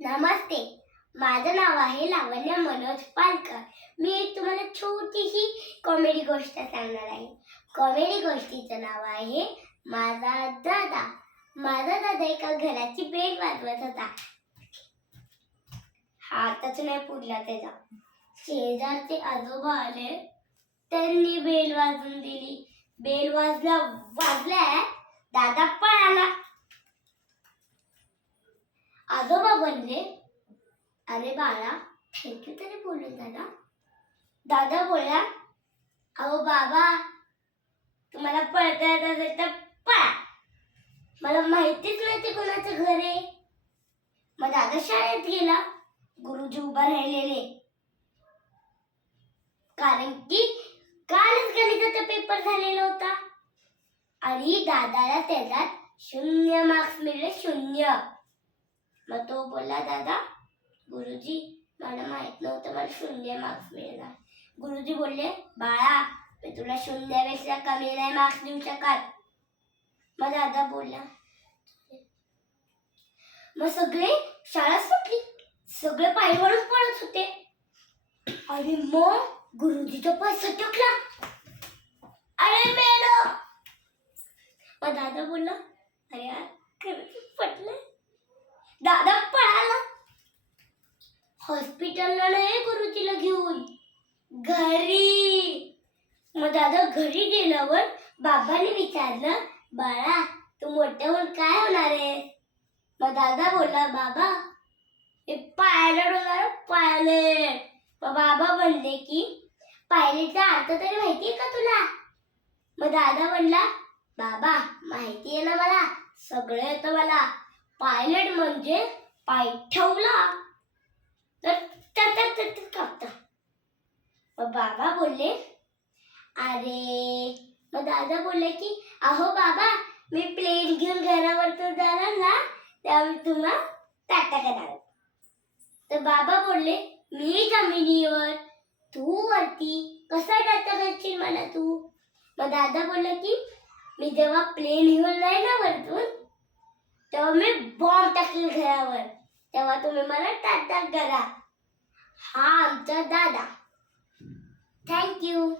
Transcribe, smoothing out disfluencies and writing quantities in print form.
नमस्ते. माझं नाव आहे लावण्य मनोज पालकर. मी एक तुम्हाला छोटीशी कॉमेडी गोष्ट सांगणार आहे. कॉमेडी गोष्टीचं नाव आहे माझा दादा. माझा दादा एका घराची बेल वाजवत होता. हातच नाही पुरला त्याचा. शेजारचे आजोबा आले, त्यांनी बेल वाजवून दिली. बेल वाजल्या दादा पळाला. आजोबा म्हणले, अरे बाळा, थँक्यू तरी बोलून दादा. दादा बोलला, अहो बाबा, तुम्हाला पळता येत असेल तर पळा, मला माहितीच नाही ते कोणाचं घर आहे. मग दादा शाळेत गेला. गुरुजी उभा राहिलेले, कारण की कालच गणिताचा पेपर झालेला होता आणि दादाला त्याच्यात 0 मार्क्स मिळाले, 0. मग तो बोलला, दादा, गुरुजी, मला माहित नव्हतं मला 0 मार्क्स मिळणार. गुरुजी बोलले, बाळा, मी तुला 0पेक्षा कमी नाही मार्क्स देऊ शकत. मग दादा बोलला. मग सगळे शाळा सुटली. सगळे पायीवरून पळत होते आणि मग गुरुजीचा पाय सटकला. अरे मेलो. मग दादा बोलला, अरे यार, खरंच पटलं. दादा पळाला. हॉस्पिटलला नाही, गुरुजीला घेऊन घरी. मग दादा घरी गेल्यावर बाबांनी विचारलं, बाळा, तू मोठं होऊन काय होणार आहे? मग दादा बोलला, बाबा, मी पायलट होणार, पायलट. मग बाबा म्हणले की पायलटचा अर्थ तरी माहितीये का तुला? मग दादा म्हणला, बाबा, माहिती आहे ना मला, सगळं येतं मला. पायलट म्हणजे पाय ठेवला तर कापता. मग बाबा बोलले, अरे. मग दादा बोलले की, अहो बाबा, मी प्लेन घेऊन घरावर तर जाणार ना, त्यावेळी तुम्हाला टाटा करणार. तर बाबा बोलले, मी जमिनीवर, तू वरती, कसा टाटा करशील मला तू? मग दादा बोलले की, मी जेव्हा प्लेन घेऊन जाईल ना वरतून, तेव्हा मी बॉम्ब टाकेल घरावर, तेव्हा तुम्ही मला टाटा करा. हा आमचा दादा. थँक्यू.